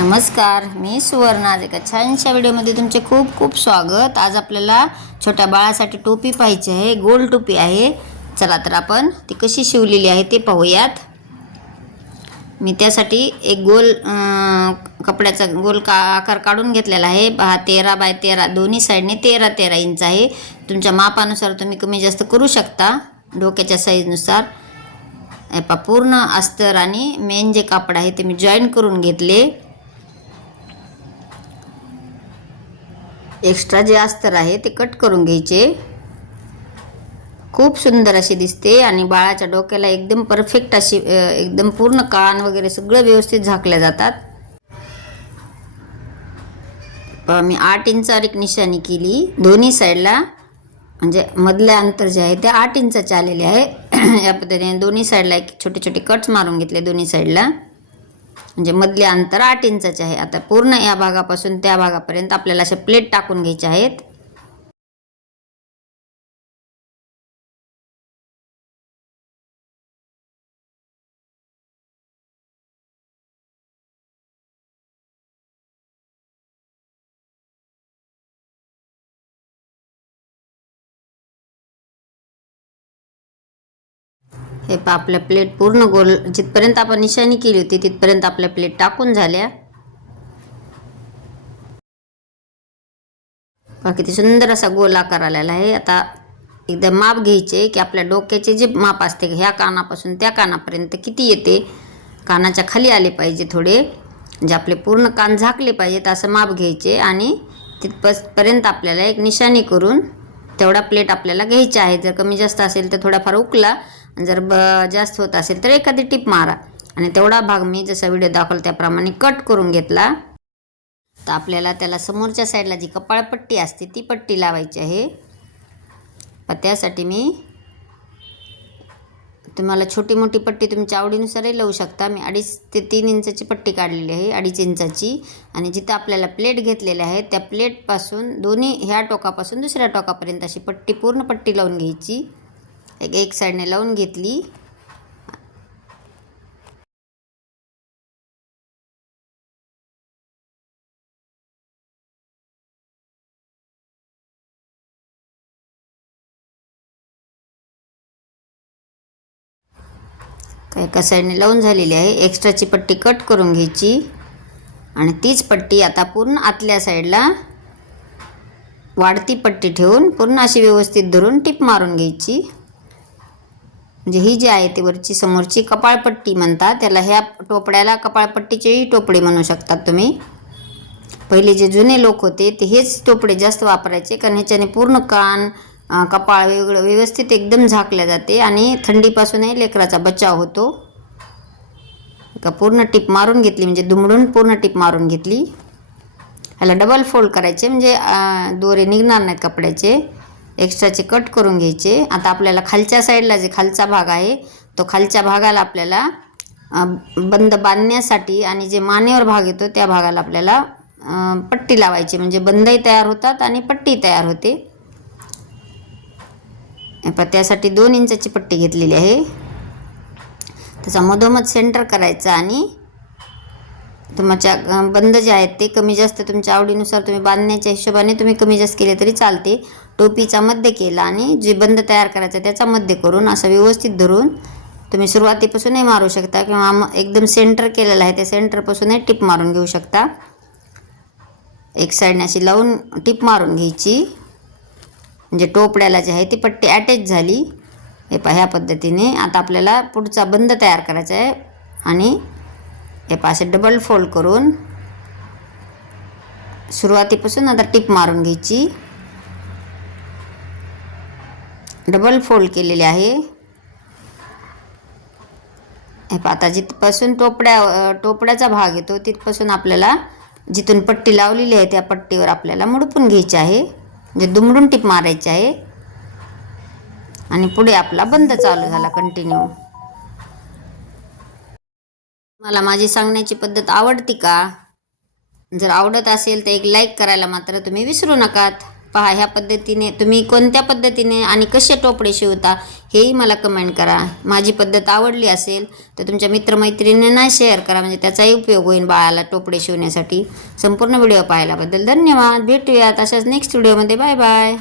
नमस्कार मी सुवर्ण आज एका छानशा व्हिडिओमध्ये तुमचे खूप खूप स्वागत. आज आपल्याला छोट्या बाळासाठी टोपी पाहिजे आहे गोल टोपी आहे. चला तर आपण ती कशी शिवलेली आहे ते पाहूयात. मी त्यासाठी एक गोल कपड्याचा गोल का आकार काढून घेतलेला आहे. पहा तेरा बाय तेरा दोन्ही साईडने तेरा तेरा इंच आहे. तुमच्या मापानुसार तुम्ही कमी जास्त करू शकता डोक्याच्या साईजनुसार पूर्ण अस्तर आणि मेन जे कापड आहे ते मी जॉईन करून घेतले. एक्स्ट्रा जे अस्तर आहे ते कट करून घ्यायचे. खूप सुंदर अशी दिसते आणि बाळाच्या डोक्याला एकदम परफेक्ट अशी एकदम पूर्ण कान वगैरे सगळं व्यवस्थित झाकल्या जातात. मी आठ इंचावर एक निशाणी केली. दोन्ही साईडला म्हणजे मधले अंतर जे आहे ते आठ इंचाचे आलेले आहे. या पद्धतीने दोन्ही साईडला एक छोटे छोटे कट्स मारून घेतले दोन्ही साईडला. म्हणजे मधले अंतर आठ इंचाचे आहे. आता पूर्ण या भागापासून त्या भागापर्यंत आपल्याला असे प्लेट टाकून घ्यायचे आहेत. हे पहा आपल्या प्लेट पूर्ण गोल जिथपर्यंत आपण निशाणी केली होती तिथपर्यंत आपल्या प्लेट टाकून झाल्या. पहा किती सुंदर असा गोल आकार आलेला आहे. आता एकदा माप घ्यायचे की आपल्या डोक्याचे जे माप असते ह्या कानापासून त्या कानापर्यंत किती येते कानाच्या खाली आले पाहिजे थोडे म्हणजे आपले पूर्ण कान झाकले पाहिजेत असं माप घ्यायचे आणि तिथपर्यंत आपल्याला एक निशाणी करून तेवढा प्लेट आपल्याला घ्यायचा आहे. जर कमी जास्त असेल तर थोडाफार उकला जर ब जास्त होत असेल तर एखादी टिप मारा. आणि तेवढा भाग मी जसा व्हिडिओ दाखवला त्याप्रमाणे कट करून घेतला. तर आपल्याला त्याला समोरच्या साईडला जी कपाळपट्टी असते ती पट्टी लावायची आहे. पण त्यासाठी मी तुम्हाला छोटी मोठी पट्टी तुमच्या आवडीनुसारही लावू शकता. मी अडीच ते तीन इंचाची पट्टी काढलेली आहे अडीच इंचाची. आणि जिथं आपल्याला प्लेट घेतलेल्या आहेत त्या प्लेटपासून दोन्ही ह्या टोकापासून दुसऱ्या टोकापर्यंत अशी पट्टी पूर्ण पट्टी लावून घ्यायची. एक एक साईडने लावून घेतली. काय एका साईडने लावून झालेली आहे. एक्स्ट्राची पट्टी कट करून घ्यायची. आणि तीच पट्टी आता पूर्ण आतल्या साईडला वाढती पट्टी ठेवून पूर्ण अशी व्यवस्थित धरून टिप मारून घ्यायची. म्हणजे ही जी आहे ती वरची समोरची कपाळपट्टी म्हणतात त्याला ह्या टोपड्याला कपाळपट्टीचेही टोपडे म्हणू शकतात तुम्ही. पहिले जे जुने लोक होते ते हेच टोपडे जास्त वापरायचे कारण ह्याच्याने पूर्ण कान कपाळ वेगळं व्यवस्थित एकदम झाकल्या जाते आणि थंडीपासूनही लेकराचा बचाव होतो. का पूर्ण टीप मारून घेतली म्हणजे दुमडून पूर्ण टीप मारून घेतली. ह्याला डबल फोल्ड करायचे म्हणजे दोरे निघणार नाहीत कपड्याचे. एक्स्ट्राचे कट करून घ्यायचे. आता आपल्याला खालच्या साईडला जे खालचा भाग आहे तो खालच्या भागाला आपल्याला बंद बांधण्यासाठी आणि जे मानेवर भाग येतो त्या भागाला आपल्याला पट्टी लावायची. म्हणजे बंदही तयार होतात आणि पट्टी तयार होते. त्यासाठी दोन इंचाची पट्टी घेतलेली आहे. त्याचा मधोमध सेंटर करायचा आणि तुमच्या बंद जे आहेत ते कमी जास्त तुमच्या आवडीनुसार तुम्ही बांधण्याच्या हिशोबाने तुम्ही कमी जास्त केले तरी चालते. टोपीचा मध्य केला आणि जे बंद तयार करायचं त्याचा मध्य करून असं व्यवस्थित धरून तुम्ही सुरुवातीपासूनही मारू शकता किंवा एकदम सेंटर केलेलं आहे त्या सेंटरपासूनही टिप मारून घेऊ शकता. एक साईडने अशी लावून टिप मारून घ्यायची. म्हणजे टोपड्याला जी आहे ती पट्टी अटॅच झाली. हे पहा ह्या पद्धतीने. आता आपल्याला पुढचा बंद तयार करायचा आहे. आणि हे पा असे डबल फोल्ड करून सुरुवातीपासून आता टिप मारून घ्यायची. डबल फोल्ड केलेले आहे. हे आता जिथपासून टोपड्या टोपड्याचा भाग येतो तिथपासून आपल्याला जिथून पट्टी लावलेली आहे त्या पट्टीवर आपल्याला मुडपून घ्यायची आहे. म्हणजे दुमडून टिप मारायची आहे. आणि पुढे आपला बंद चालू झाला कंटिन्यू मला माझी सांगण्याची पद्धत आवडती का? जर आवडत असेल तर एक लाईक करायला मात्र तुम्ही विसरू नकात. पहा ह्या पद्धतीने तुम्ही कोणत्या पद्धतीने आणि कसे टोपडे शिवता हेही मला कमेंट करा. माझी पद्धत आवडली असेल तर तुमच्या मित्रमैत्रिणींना शेअर करा. म्हणजे त्याचाही उपयोग होईल बाळाला टोपडे शिवण्यासाठी. संपूर्ण व्हिडिओ पाहिल्याबद्दल धन्यवाद. भेटूयात अशाच नेक्स्ट व्हिडिओमध्ये बाय बाय